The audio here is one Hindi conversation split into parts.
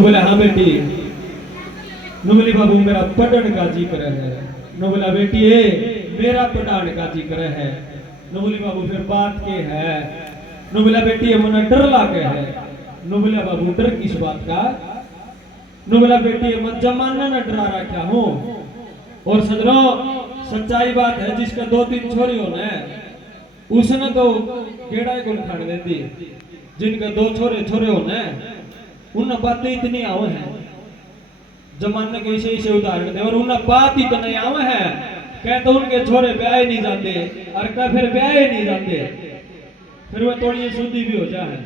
नो बोला हाँ बेटी। नो बोली बाबू मेरा पढ़न का जिक्र है। नो बोला बेटी मेरा पढ़ाने का जिक्र है। नो बोली बाबू फिर बात के है। नो बोला बेटी मुझे डर लागे है। नो बोला बाबू डर किस बात का। नो बोला बेटी मैं जमाना न डरा रखा हूँ। और सजनो सच्चाई बात है जिसका 2-3 छोरी होना है उसने तो गेड़ा ही गुण खाने देती। जिनका 2 छोरे छोरे होना है उन बातें इतनी आवे हैं जमाने के ऐसे उदाहरण दे और उन बात ही तो नहीं आवे हैं कहते उनके छोरे ब्याह नहीं जाते और क्या फिर ब्याह नहीं जाते फिर वो थोड़ी शुद्धि भी हो जाए।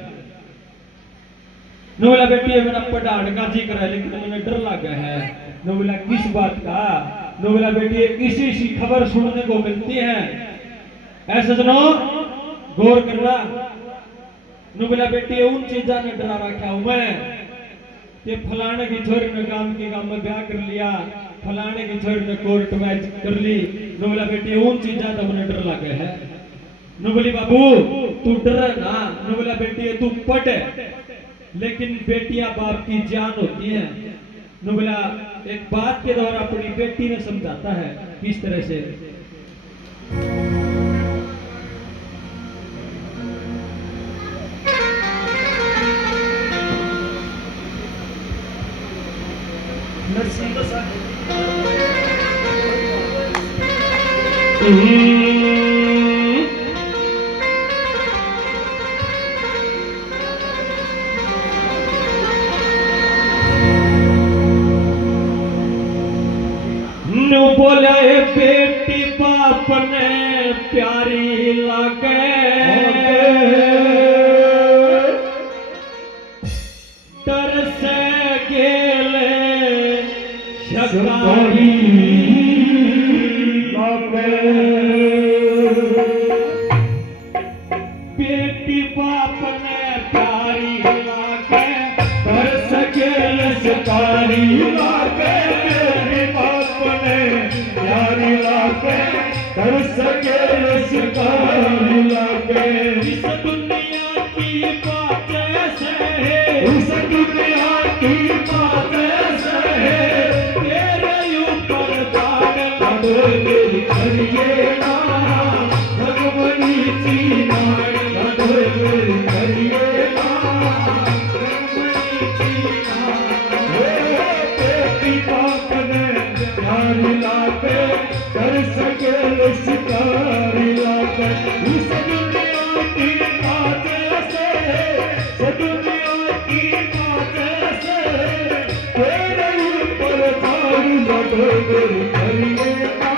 नोबला बेटी मेरा पढ़ाने का जिक्र है लेकिन मुझे डर लगा है। नोबला किस बात का। नोबला बेटी किसी सी खबर सुनने को मिलती है ऐसे सुनो गौर करना। नोबला बेटी उन चीजा ने डरा रखा हूं मैं कि फलाने की छोरी ने काम में ब्याह कर लिया फलाने की छोरी ने कोर्ट मैच कर ली। नोबला बेटी उन चीजा तो मुझे डर लगा है। नोबली बाबू तू डर ना। नोबला बेटी तू पढ़ लेकिन बेटियां बाप की जान होती है। नुबला एक बात के द्वारा अपनी बेटी ने समझाता है किस तरह से। बोले बेटी बाप ने प्यारी लागे डर से गेले शकारी लागे। बेटी बाप ने प्यारी लागे डर से गेले शकारी लागे। प्यारी लागे कर सके शिकारी लागे। इस दुनिया की बात ऐसे है उस दुनिया की बात ऐसे है तेरे ऊपर दाग लगे करिए ना भगवानी चीना लगे करिए ना भगवानी चीना। बेटी बाप ने प्यारी लागे कर सके शिकारी लागे। इस दुनिया की बात ऐसे दुनिया की बात ऐसे तेरे ऊपर दाग लगे करिए ना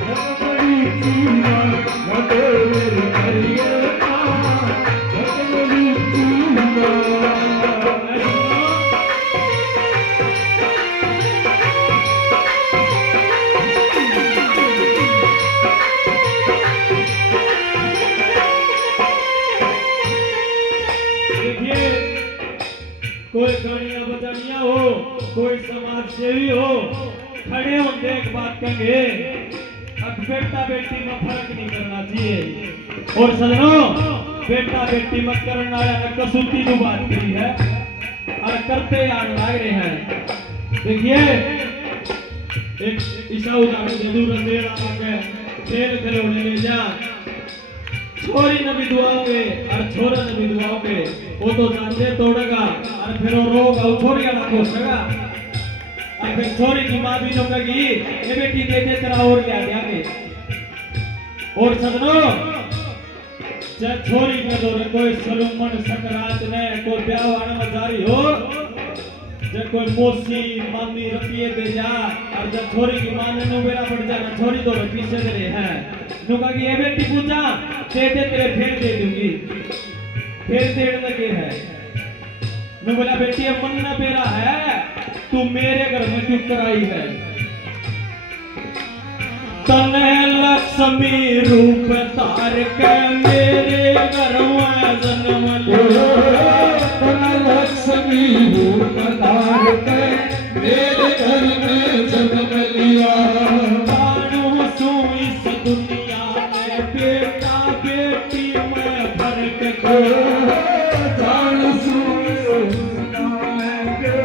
भगवानी चीना लगे करिए ना भगवानी चीना। कोई गाड़ियां बजानियां हो कोई समाज सेवी हो खड़े होंगे एक बात कहेंगे अब बेटा बेटी में फर्क नहीं करना चाहिए। और सजनो बेटा बेटी मत करने वाला ने कसूती जो बात करी है और करते आने लग रहे हैं। देखिए एक ऐसा उदाहरण जरूर मेरा आगे खेल खिलौने ले जा छोरी न भी दुआओगे और छोरा न भी दुआओगे वो तो जानते तोड़ेगा और फिर वो रोगा वो छोरी वाला खोसेगा और फिर छोरी की माँ भी रोकेगी ये बेटी दे दे तेरा और ले देंगे। और सजनो चाहे छोरी में दो कोई सलूमन सकरात ने कोई ब्याह वाला मजारी हो जब कोई मोसी मामी रुपये दे जा और जब छोरी की माँ ने नुबेरा बढ़ जाना छोरी तो पीछे दे रहे हैं नुका की ये बेटी पूछा दे दे तेरे फिर दे दूंगी फिर देने लगे है। मैं बोला बेटी अब मन ना बेरा है तू मेरे घर में क्यों कराई है। तने लक्ष्मी रूप तार के मेरे घर में जन्म लिया। तने लक्ष्मी रूप तार के मेरे घर में जन्म लिया। तानू सू इस दुनिया में बेटा बेटी में फर्क को तानू सू इस दुनिया में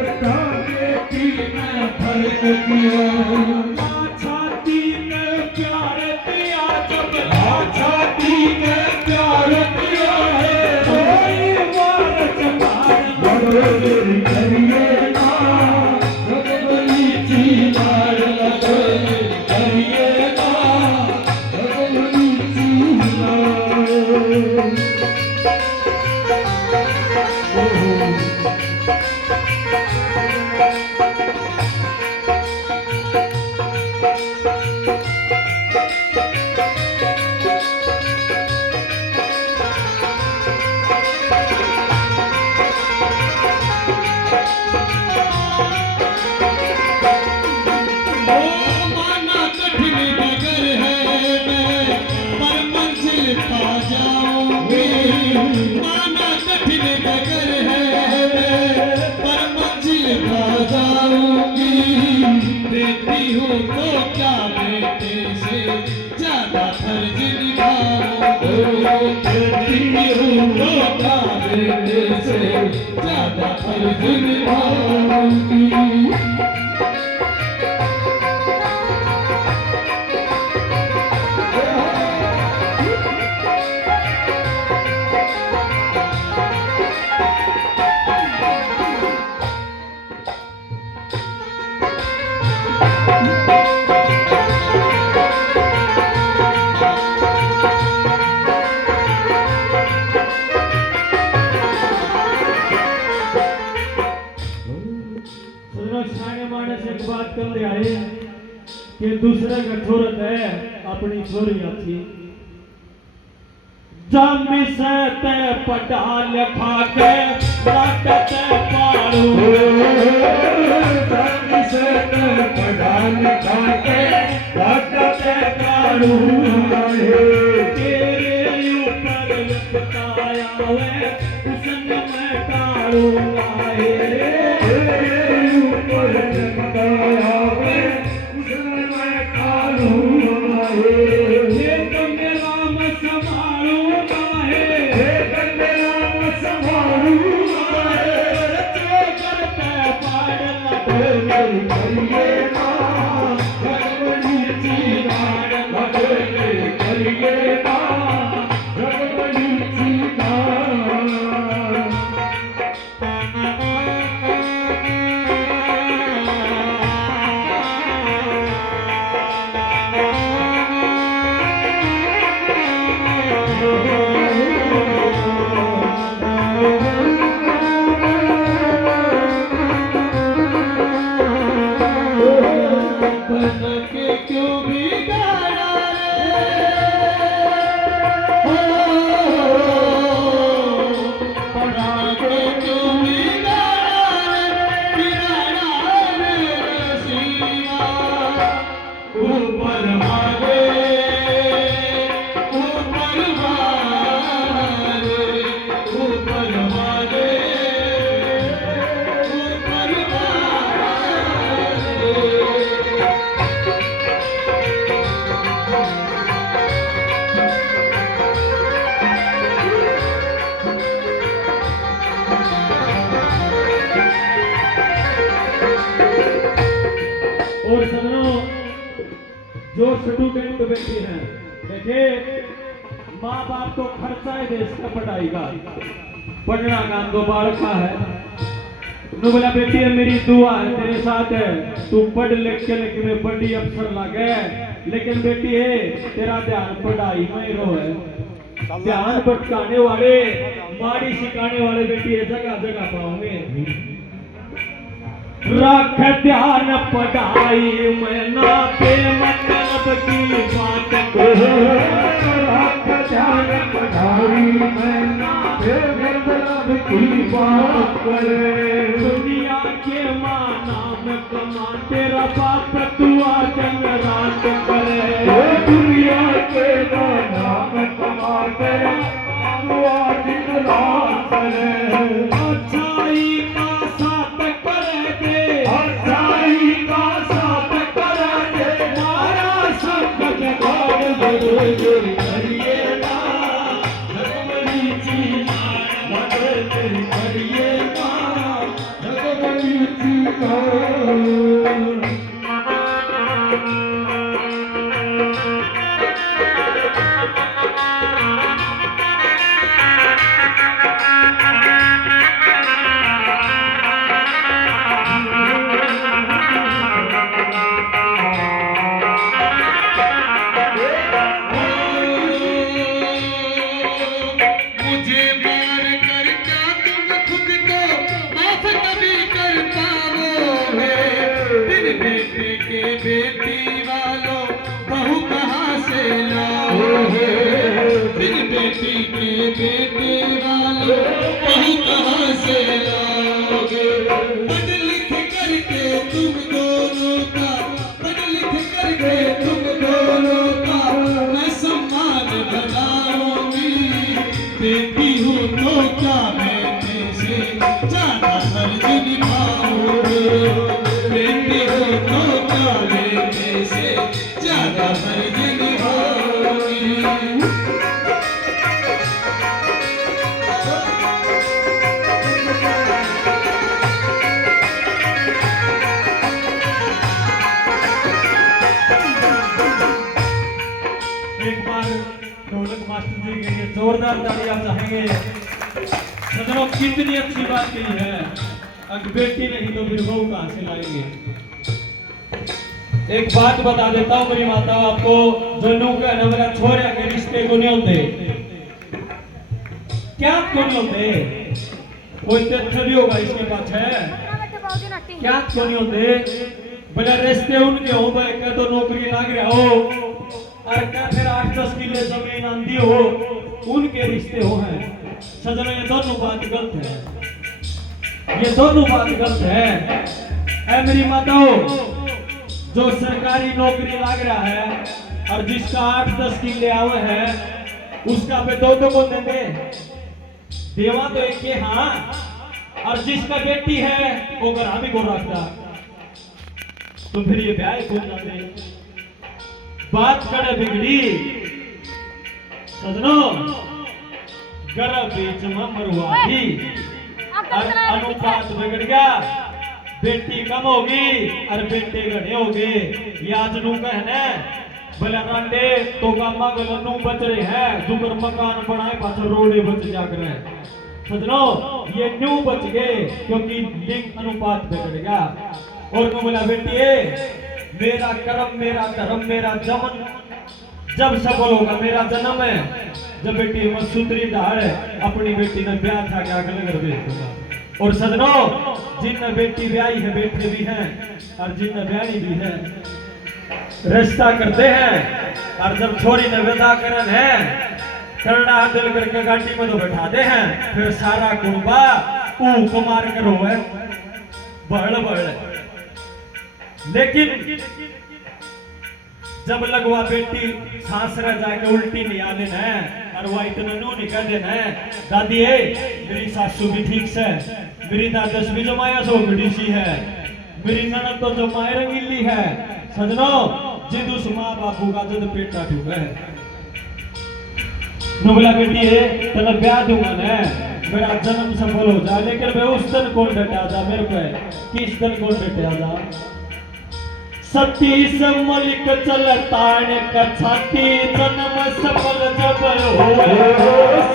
छाती में प्यार दिया जब छाती में प्यार दिया है कोई वार चकार करिए ना भगवनी जी मार करिए ना भगवनी कि दूसरे का छोरत है अपनी छोरी अच्छी जमी से ते पढ़ा लिखा के लागत पारू जमी से ते पढ़ा लिखा के लागत पारू तेरे ऊपर बताया है उसने मैं कारूंगा तेरे ऊपर बताया है जो स्टूडेंट बैठे हैं देखिए माँ बाप तो खर्चा है देश का पढ़ाई का पढ़ना काम तो बालक का है नु बोला बेटी है मेरी दुआ है तेरे साथ है तू पढ़ लिख के लेकिन में बड़ी अफसर लगे लेकिन बेटी है तेरा ध्यान पढ़ाई में रो है ध्यान भटकाने वाले माड़ी सिखाने वाले बेटी है जगह जगह पाओगे रख ध्यान पढ़ाई में ना पे मतलब की बात रख ध्यान पढ़ाई में ना पे मतलब की बात करे दुनिया के माँ नाम कमा तेरा बाप तू दिन रात करे दुनिया के नाम कमा तेरा बाप दिन रात करे अच्छाई का साथ करेंगे अच्छाई का साथ करेंगे मारा सब करिए ना भगवनी जी मदद करिए ना भगवनी जी निभाओ, बेटी हो तो काले में से ज्यादा फर्ज निभाओगी। एक बार ढोलक मास्टर जी के लिए जोरदार तालियां चाहेंगे। सदनों कितनी अच्छी बात कही है, अगर बेटी नहीं तो फिर बहू कहां से लाएंगे। एक बात बता देता हूँ मेरी माता आपको, जो नू का ना मेरा छोरे के रिश्ते को नहीं होते, क्या क्यों नहीं होते, कोई तथ्य भी होगा इसके पास है, क्या क्यों नहीं होते। बोले रिश्ते उनके हो भाई, क्या तो नौकरी लाग रहा हो और क्या फिर 8-10 किले जमीन आंधी हो, उनके रिश्ते हो हैं। सजनों ये दोनों बात गलत है, ये दोनों बात गलत है। ऐ मेरी माताओं, जो सरकारी नौकरी लाग रहा है और जिसका 8-10 किले आवे है, उसका पे दो कौन देंगे, देवा तो एक के हाँ, और जिसका बेटी है वो घर भी को रखता, तो फिर ये ब्याह कौन जाते। बात करे बिगड़ी सजनों, गर्भ बीच में मरवाही और अनुपात बिगड़ गया, बेटी कम होगी और बेटे घने हो गए। याद नू कहने बोले रांडे तो गामा गलनू बच रहे हैं, जुगर मकान बनाए पास रोडे बच जाकर हैं। सजनों ये न्यू बच गए क्योंकि लिंग अनुपात बिगड़ गया। और को बोला बेटी मेरा कर्म मेरा धर्म मेरा जमन जब सफल होगा मेरा जन्म है, जब बेटी मसूत्री धार अपनी बेटी ने ब्याह था क्या कर भेज दूंगा। और सजनों जिन बेटी ब्याही है बेटे भी हैं और जिन ब्याही भी है रिश्ता करते हैं, और जब छोरी ने विदा करन है करना दिल करके गाड़ी में तो बैठाते हैं, फिर सारा कुंबा ऊ कुमार करो है बढ़ बढ़। लेकिन जब लगवा बेटी सांस रह जाके उल्टी नहीं आने है और वह इतना नू निकल देना है, दादी है मेरी सासू भी ठीक से, मेरी दादस भी जो माया सो बड़ी सी है, मेरी ननद तो जो माया रंगीली है। सजनों जिद उस माँ बापू का जद पेट काटूंगा है, बोला बेटी है तेरा ब्याह दूंगा ना, मेरा जन्म सफल हो जा, लेकिन मैं उस दिन कौन डटा जा मेरे को, किस दिन कौन डटा जा। सती मलिक चलताण कछाती जन्म सफल जब हो,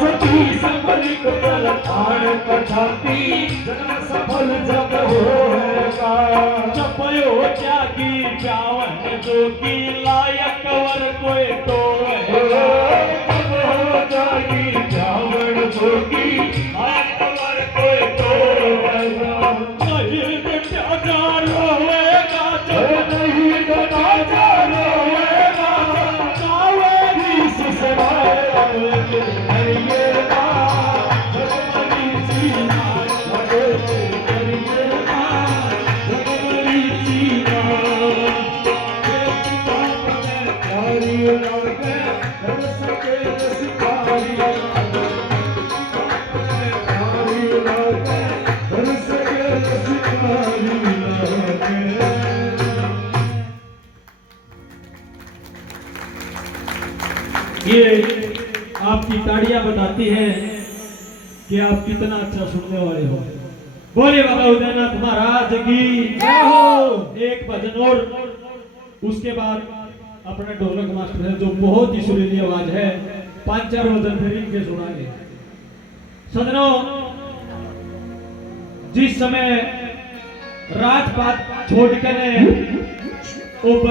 सती मलिक चलताण कछाती जन्म सफल जब होगा, जब हो त्यागी ब्यावन जोगी लायक वर कोई तो जब हो जागी ब्यावन जोगी लायक वर कोई तो नहीं बेटा जा रोएगा जब नहीं बता जा रोएगा, कावेरी सुसराए करिएगा जगमगी सीना करिएगा जगमगी सीना, प्यारी लौटे कर सके सिपाही, प्यारी लौटे कर सके सिपाही लौटे। ये आपकी ताड़ियां बताती हैं कि आप कितना अच्छा सुनने वाले हो। बोले बाबा उदयनाथ महाराज की जय हो। एक भजन और उसके बाद अपने ढोलक मास्टर है जो बहुत ही सुरीली आवाज है, 5-4 भजन फिर इनके सुनाएंगे। सजनों जिस समय राजपाट छोड़कर ऊपर